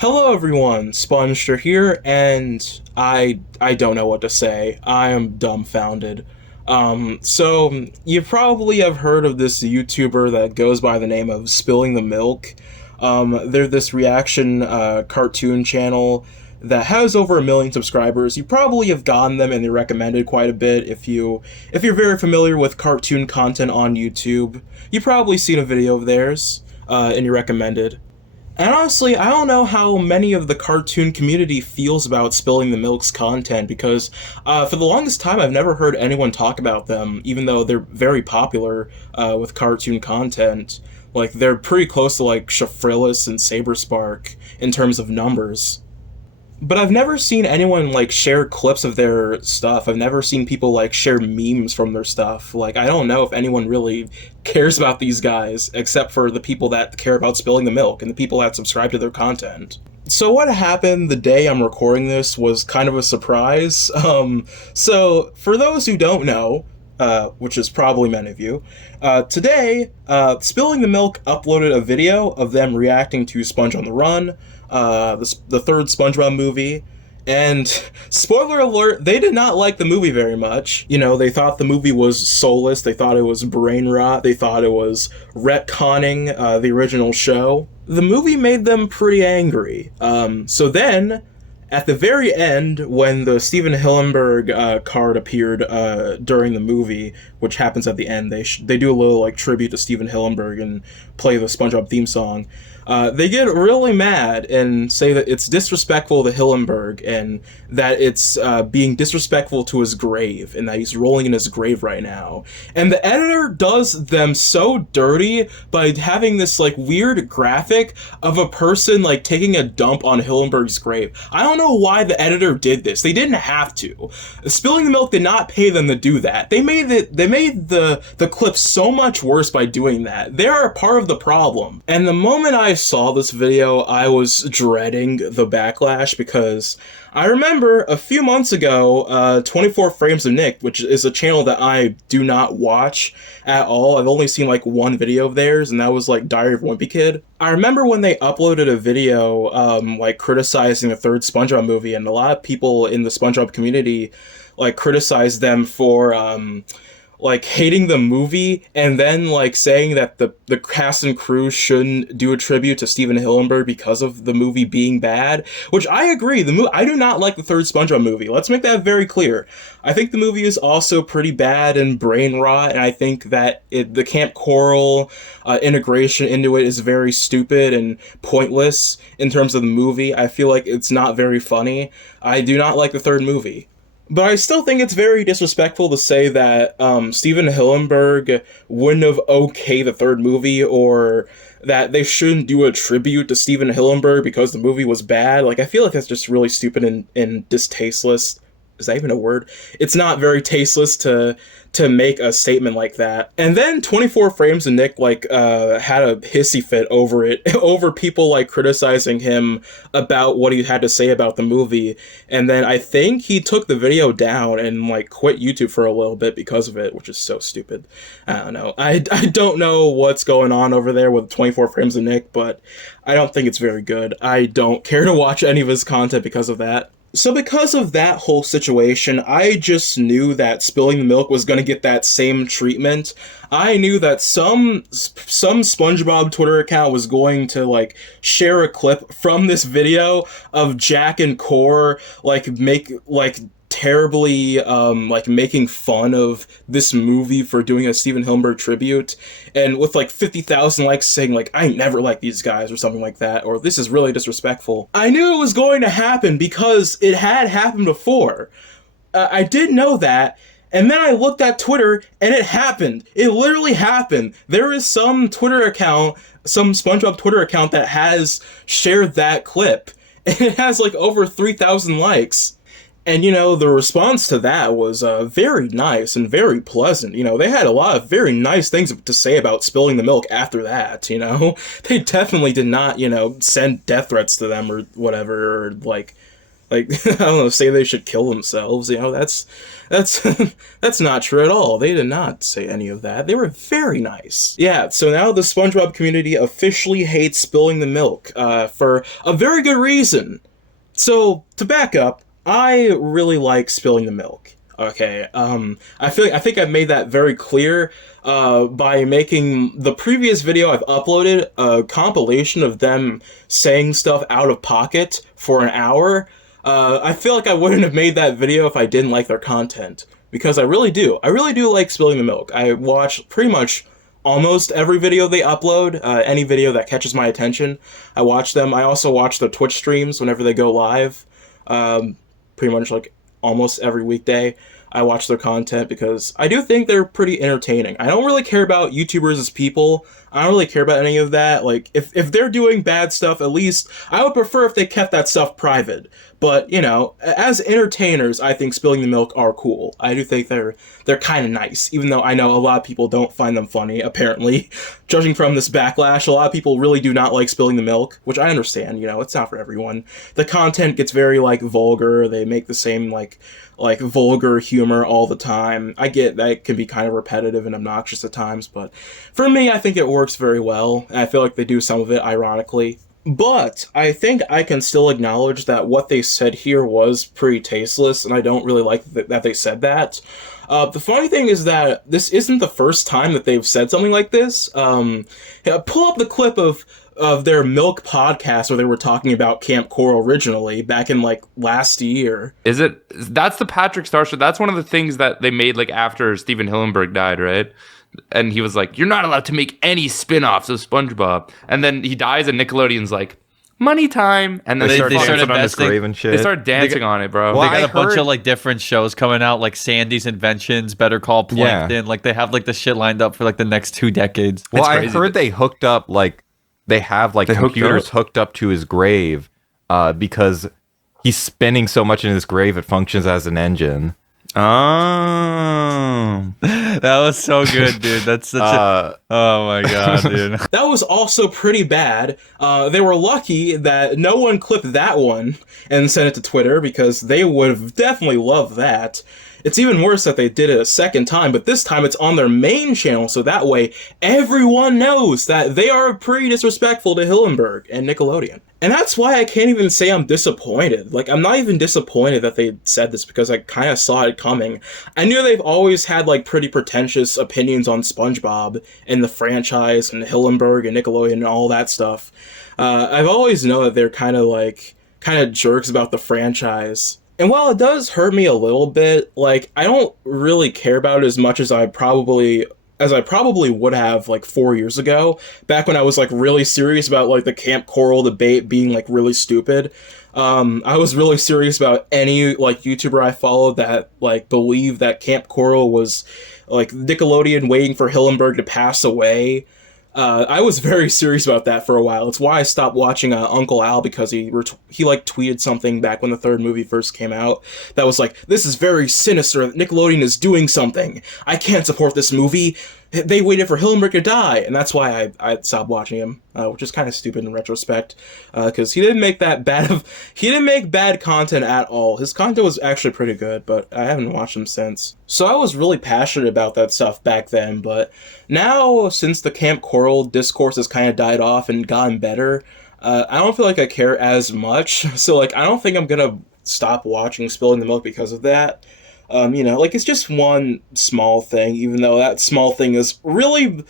Hello everyone, spongestur here, and I don't know what to say. I am dumbfounded. So you probably have heard of this YouTuber that goes by the name of Spilling the Milk. They're this reaction cartoon channel that has over 1 million subscribers. You probably have gotten them and they're recommended quite a bit if you're very familiar with cartoon content on YouTube. You've probably seen a video of theirs and you're recommended. And honestly, I don't know how many of the cartoon community feels about Spilling the Milk's content because for the longest time I've never heard anyone talk about them, even though they're very popular with cartoon content. Like, they're pretty close to like Shafrillis and Saberspark in terms of numbers. But I've never seen anyone like share clips of their stuff. I've never seen people like share memes from their stuff. Like, I don't know if anyone really cares about these guys except for the people that care about Spilling the Milk and the people that subscribe to their content. So what happened the day I'm recording this was kind of a surprise. So for those who don't know, which is probably many of you, today, Spilling the Milk uploaded a video of them reacting to Sponge on the Run, the third SpongeBob movie, and spoiler alert, they did not like the movie very much. You know, they thought the movie was soulless, they thought it was brain rot, they thought it was retconning the original show. The movie made them pretty angry. So then, at the very end, when the Steven Hillenburg card appeared during the movie, which happens at the end, they do a little like tribute to Steven Hillenburg and play the SpongeBob theme song. They get really mad and say that it's disrespectful to Hillenburg and that it's being disrespectful to his grave and that he's rolling in his grave right now. And the editor does them so dirty by having this like weird graphic of a person like taking a dump on Hillenburg's grave. I don't know why the editor did this. They didn't have to. Spilling the Milk did not pay them to do that. They made the clip so much worse by doing that. They are a part of the problem. And the moment I saw this video, I was dreading the backlash because I remember a few months ago, 24 Frames of Nick, which is a channel that I do not watch at all. I've only seen like one video of theirs, and that was like Diary of a Wimpy Kid. I remember when they uploaded a video like criticizing the third SpongeBob movie, and a lot of people in the SpongeBob community like criticized them for like hating the movie and then like saying that the cast and crew shouldn't do a tribute to Steven Hillenburg because of the movie being bad, which I agree. I do not like the third SpongeBob movie. Let's make that very clear. I think the movie is also pretty bad and brain rot, and I think that the Camp Coral integration into it is very stupid and pointless in terms of the movie. I feel like it's not very funny. I do not like the third movie. But I still think it's very disrespectful to say that Steven Hillenburg wouldn't have okayed the third movie, or that they shouldn't do a tribute to Steven Hillenburg because the movie was bad. Like, I feel like that's just really stupid and distasteless. Is that even a word? It's not very tasteless to make a statement like that. And then 24 Frames of Nick like had a hissy fit over it, over people like criticizing him about what he had to say about the movie. And then I think he took the video down and like quit YouTube for a little bit because of it, which is so stupid. I don't know. I don't know what's going on over there with 24 Frames of Nick, but I don't think it's very good. I don't care to watch any of his content because of that. So because of that whole situation, I just knew that Spilling the Milk was going to get that same treatment. I knew that some SpongeBob Twitter account was going to like share a clip from this video of Jack and Core like terribly like making fun of this movie for doing a Steven Hillenburg tribute, and with like 50,000 likes saying like I never liked these guys or something like that, or this is really disrespectful. I knew it was going to happen because it had happened before. I did know that. And then I looked at Twitter, and it happened. It literally happened. There is some Twitter account, some SpongeBob Twitter account that has shared that clip, and it has like over 3,000 likes. And, you know, the response to that was very nice and very pleasant. You know, they had a lot of very nice things to say about Spilling the Milk after that, you know? They definitely did not, you know, send death threats to them or whatever, or, like, like I don't know, say they should kill themselves. You know, that's that's not true at all. They did not say any of that. They were very nice. Yeah, so now the SpongeBob community officially hates spilling the milk for a very good reason. So to back up, I really like spilling the milk. Okay, I think I've made that very clear by making the previous video I've uploaded a compilation of them saying stuff out of pocket for an hour. I feel like I wouldn't have made that video if I didn't like their content, because I really do. I really do like spilling the milk. I watch pretty much almost every video they upload, any video that catches my attention. I watch them. I also watch their Twitch streams whenever they go live. Pretty much like almost every weekday. I watch their content because I do think they're pretty entertaining. I don't really care about YouTubers as people. I don't really care about any of that. Like, if they're doing bad stuff, at least I would prefer if they kept that stuff private. But, you know, as entertainers, I think Spilling the Milk are cool. I do think they're kind of nice, even though I know a lot of people don't find them funny, apparently. Judging from this backlash, a lot of people really do not like Spilling the Milk, which I understand, you know, it's not for everyone. The content gets very, like, vulgar. They make the same, like vulgar humor all the time. I get that it can be kind of repetitive and obnoxious at times, but for me, I think it works very well. I feel like they do some of it ironically. But I think I can still acknowledge that what they said here was pretty tasteless, and I don't really like that they said that. The funny thing is that this isn't the first time that they've said something like this. Pull up the clip of their Milk podcast where they were talking about Camp Coral originally back in like last year. That's the Patrick Star Show. That's one of the things that they made like after Steven Hillenburg died, right? And he was like, "You're not allowed to make any spin-offs of SpongeBob." And then he dies, and Nickelodeon's like, "Money time!" And then they start dancing on his grave and shit. They start dancing on it, bro. Well, they got a bunch of like different shows coming out, like Sandy's Inventions, Better Call Plankton. Like they have like the shit lined up for like the next 2 decades. Well, I heard they hooked up like they have like computers hooked up to his grave because he's spinning so much in his grave it functions as an engine. Oh, that was so good, dude. That's such a oh my god, dude. That was also pretty bad. They were lucky that no one clipped that one and sent it to Twitter, because they would have definitely loved that. It's even worse that they did it a second time, but this time it's on their main channel, so that way everyone knows that they are pretty disrespectful to Hillenburg and Nickelodeon. And that's why I can't even say I'm disappointed. Like, I'm not even disappointed that they said this, because I kind of saw it coming. I knew they've always had, like, pretty pretentious opinions on SpongeBob and the franchise and Hillenburg and Nickelodeon and all that stuff. I've always known that they're kind of jerks about the franchise. And while it does hurt me a little bit, like, I don't really care about it as much as I probably would have like 4 years ago, back when I was like really serious about like the Camp Coral debate being like really stupid. I was really serious about any like YouTuber I followed that like believed that Camp Coral was like Nickelodeon waiting for Hillenburg to pass away. I was very serious about that for a while. It's why I stopped watching Uncle Al, because he like tweeted something back when the third movie first came out that was like, "This is very sinister. Nickelodeon is doing something. I can't support this movie. They waited for Hillenburg to die," and that's why I stopped watching him, which is kind of stupid in retrospect, because he didn't make bad content at all. His content was actually pretty good, but I haven't watched him since. So I was really passionate about that stuff back then, but now, since the Camp Coral discourse has kind of died off and gotten better, I don't feel like I care as much. So like, I don't think I'm gonna stop watching Spilling the Milk because of that. You know, like, it's just one small thing, even though that small thing is kind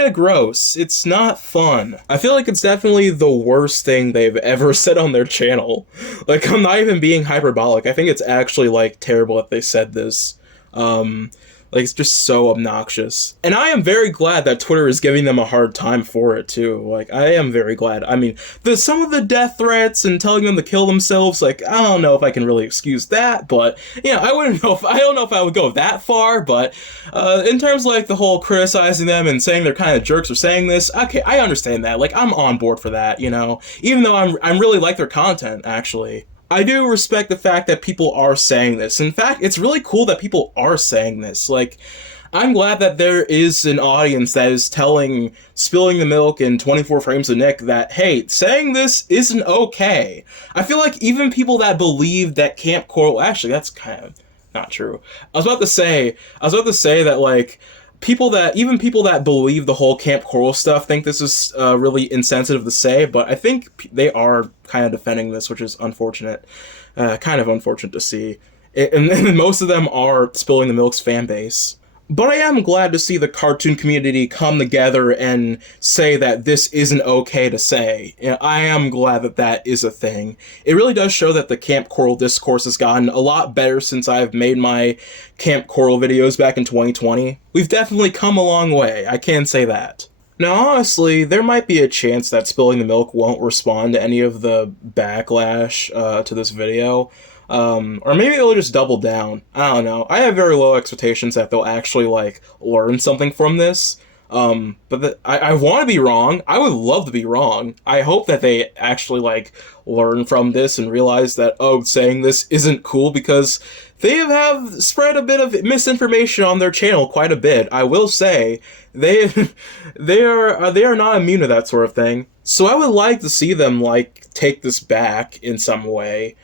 of gross. It's not fun. I feel like it's definitely the worst thing they've ever said on their channel. Like, I'm not even being hyperbolic. I think it's actually, like, terrible that they said this. Like, it's just so obnoxious. And I am very glad that Twitter is giving them a hard time for it, too. Like, I am very glad. I mean, some of the death threats and telling them to kill themselves, like, I don't know if I can really excuse that, but, you know, I don't know if I would go that far, but, in terms of, like, the whole criticizing them and saying they're kind of jerks for saying this, okay, I understand that. Like, I'm on board for that, you know? Even though I'm really like their content, actually. I do respect the fact that people are saying this. In fact, it's really cool that people are saying this. Like, I'm glad that there is an audience that is telling Spilling the Milk and 24 Frames of Nick that, hey, saying this isn't okay. I feel like even people that believe that Camp Coral, actually, that's kind of not true. I was about to say that, like, people that believe the whole Camp Coral stuff think this is really insensitive to say, but I think they are kind of defending this, which is unfortunate. Kind of unfortunate to see. And most of them are Spilling the Milk's fan base. But I am glad to see the cartoon community come together and say that this isn't okay to say. I am glad that that is a thing. It really does show that the Camp Coral discourse has gotten a lot better since I've made my Camp Coral videos back in 2020. We've definitely come a long way, I can say that. Now, honestly, there might be a chance that Spilling the Milk won't respond to any of the backlash to this video. Or maybe they'll just double down. I don't know. I have very low expectations that they'll actually, like, learn something from this. But I want to be wrong. I would love to be wrong. I hope that they actually, like, learn from this and realize that, oh, saying this isn't cool, because they have spread a bit of misinformation on their channel quite a bit. I will say they are not immune to that sort of thing. So I would like to see them, like, take this back in some way.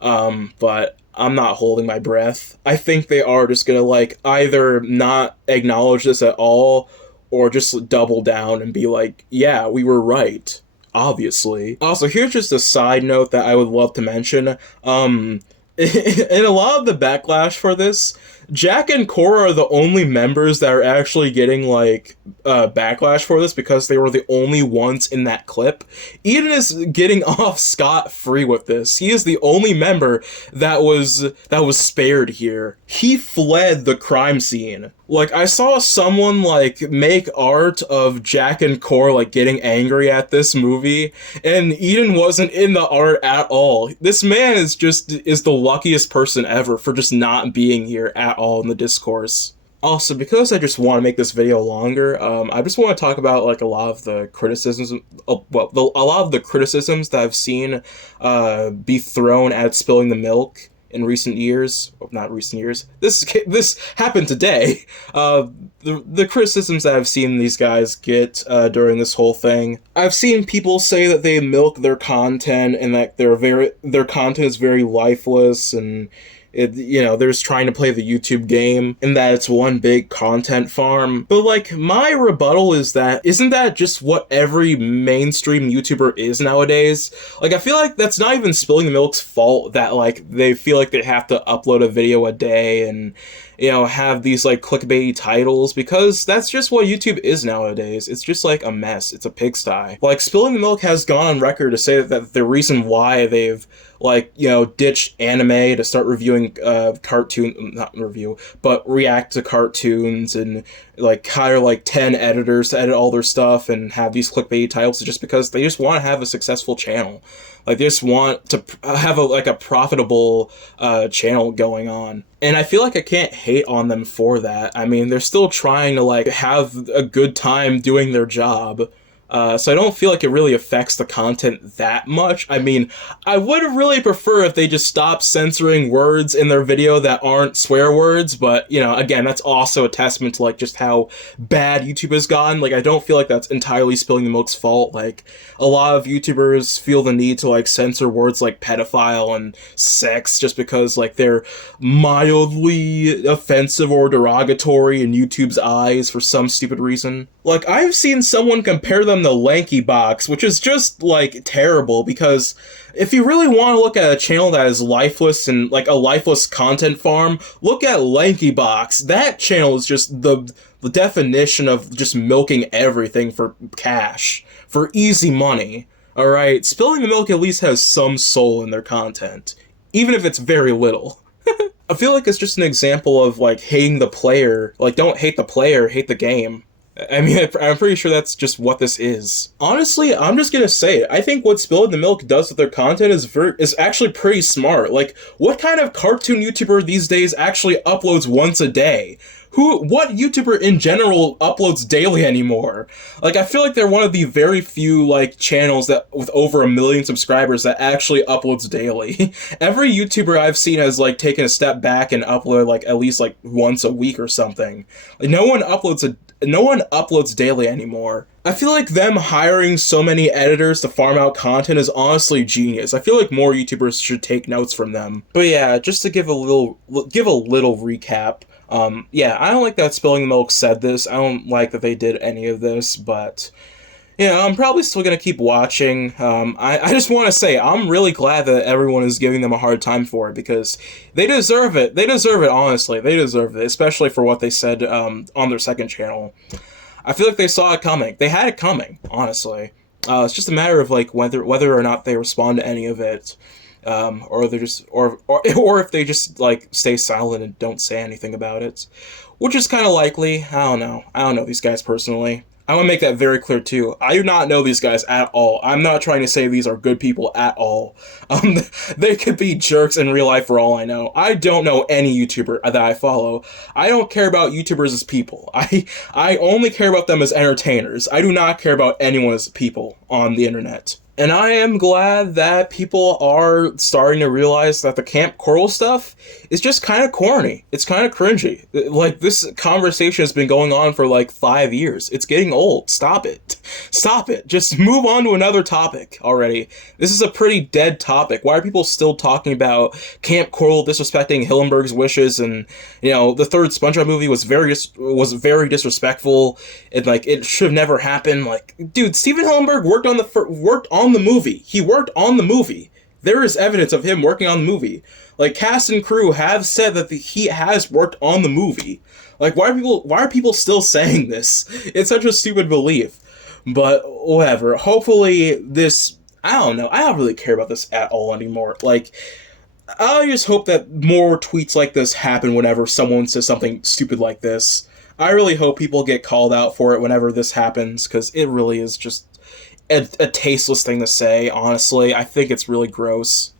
But I'm not holding my breath. I think they are just gonna, like, either not acknowledge this at all, or just double down and be like, yeah, we were right, obviously. Also, here's just a side note that I would love to mention. In a lot of the backlash for this, Jack and Cora are the only members that are actually getting, like, backlash for this because they were the only ones in that clip. Eden is getting off scot-free with this. He is the only member that was spared here. He fled the crime scene. Like, I saw someone, like, make art of Jack and Cora, like, getting angry at this movie, and Eden wasn't in the art at all. This man is the luckiest person ever for just not being here at all in the discourse. Also, because I just want to make this video longer, I just want to talk about, like, a lot of the criticisms, a lot of the criticisms that I've seen be thrown at Spilling the Milk in recent years. Well, not recent years. This happened today. The criticisms that I've seen these guys get during this whole thing. I've seen people say that they milk their content and that their content is very lifeless, and they're just trying to play the YouTube game, and that it's one big content farm. But, like, my rebuttal is that, isn't that just what every mainstream YouTuber is nowadays? Like, I feel like that's not even Spilling the Milk's fault that, like, they feel like they have to upload a video a day and, have these, like, clickbaity titles, because that's just what YouTube is nowadays. It's just, like, a mess. It's a pigsty. Like, Spilling the Milk has gone on record to say that the reason why they've, like, ditched anime to start reviewing react to cartoons and, like, hire, like, 10 editors to edit all their stuff and have these clickbait titles, just because they just want to have a successful channel. Like, they just want to have a profitable channel going on. And I feel like I can't hate on them for that. I mean, they're still trying to, like, have a good time doing their job. So I don't feel like it really affects the content that much. I mean, I would really prefer if they just stopped censoring words in their video that aren't swear words, but, again, that's also a testament to, like, just how bad YouTube has gotten. Like, I don't feel like that's entirely Spilling the Milk's fault. Like, a lot of YouTubers feel the need to, like, censor words like pedophile and sex just because, like, they're mildly offensive or derogatory in YouTube's eyes for some stupid reason. Like, I've seen someone compare them to Lanky Box, which is just, like, terrible, because if you really want to look at a channel that is lifeless and, like, a lifeless content farm, look at Lanky Box. That channel is just the definition of just milking everything for cash, for easy money. Alright, Spilling the Milk at least has some soul in their content, even if it's very little. I feel like it's just an example of, like, hating the player. Like, don't hate the player, hate the game. I mean, I'm pretty sure that's just what this is. Honestly, I'm just gonna say it. I think what Spilling the Milk does with their content is actually pretty smart. Like, what kind of cartoon YouTuber these days actually uploads once a day? What YouTuber in general uploads daily anymore? Like, I feel like they're one of the very few, like, channels that with over 1 million subscribers that actually uploads daily. Every YouTuber I've seen has, like, taken a step back and upload, like, at least, like, once a week or something. Like, no one uploads daily anymore. I feel like them hiring so many editors to farm out content is honestly genius. I feel like more YouTubers should take notes from them. But yeah, just to give a little recap. Yeah, I don't like that Spilling the Milk said this. I don't like that they did any of this, but yeah, I'm probably still gonna keep watching. I just want to say I'm really glad that everyone is giving them a hard time for it because they deserve it. They deserve it, honestly. They deserve it, especially for what they said on their second channel. I feel like they saw it coming. They had it coming, honestly. It's just a matter of like whether or not they respond to any of it. Or they just or if they just like stay silent and don't say anything about it, which is kind of likely. I don't know these guys personally. I want to make that very clear too. I do not know these guys at all. I'm not trying to say these are good people at all. They could be jerks in real life for all I know. I don't know any YouTuber that I follow. I don't care about YouTubers as people. I only care about them as entertainers. I do not care about anyone as people on the internet. And I am glad that people are starting to realize that the Camp Coral stuff is just kind of corny. It's kind of cringy. Like, this conversation has been going on for like 5 years. It's getting old. Stop it. Stop it. Just move on to another topic already. This is a pretty dead topic. Why are people still talking about Camp Coral disrespecting Hillenburg's wishes? And, you know, the third SpongeBob movie was very disrespectful. And, like, it should have never happened. Like, dude, Steven Hillenburg worked on the movie. He worked on the movie. There is evidence of him working on the movie. Like, cast and crew have said that he has worked on the movie. Like, why are people still saying this? It's such a stupid belief. But whatever. Hopefully this, I don't know. I don't really care about this at all anymore. Like, I just hope that more tweets like this happen whenever someone says something stupid like this. I really hope people get called out for it whenever this happens, because it really is just a tasteless thing to say, honestly. I think it's really gross.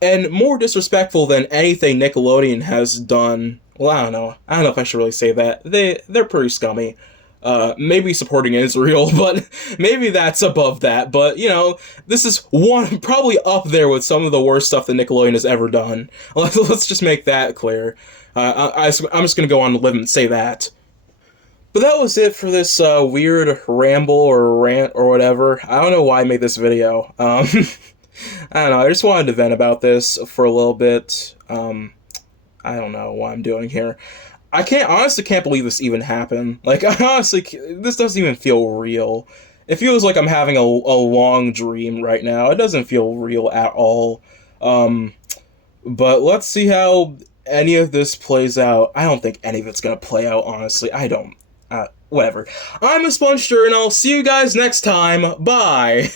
And more disrespectful than anything Nickelodeon has done. Well, I don't know. I don't know if I should really say that. They're pretty scummy. Maybe supporting Israel, but maybe that's above that. But, you know, this is probably up there with some of the worst stuff that Nickelodeon has ever done. Let's just make that clear. I'm just gonna go on to live and say that. But that was it for this weird ramble or rant or whatever. I don't know why I made this video. I don't know. I just wanted to vent about this for a little bit. I don't know what I'm doing here. I honestly can't believe this even happened. Like, this doesn't even feel real. It feels like I'm having a long dream right now. It doesn't feel real at all. But let's see how any of this plays out. I don't think any of it's gonna play out, honestly. I don't. Whatever. I'm a Spongestur, and I'll see you guys next time. Bye!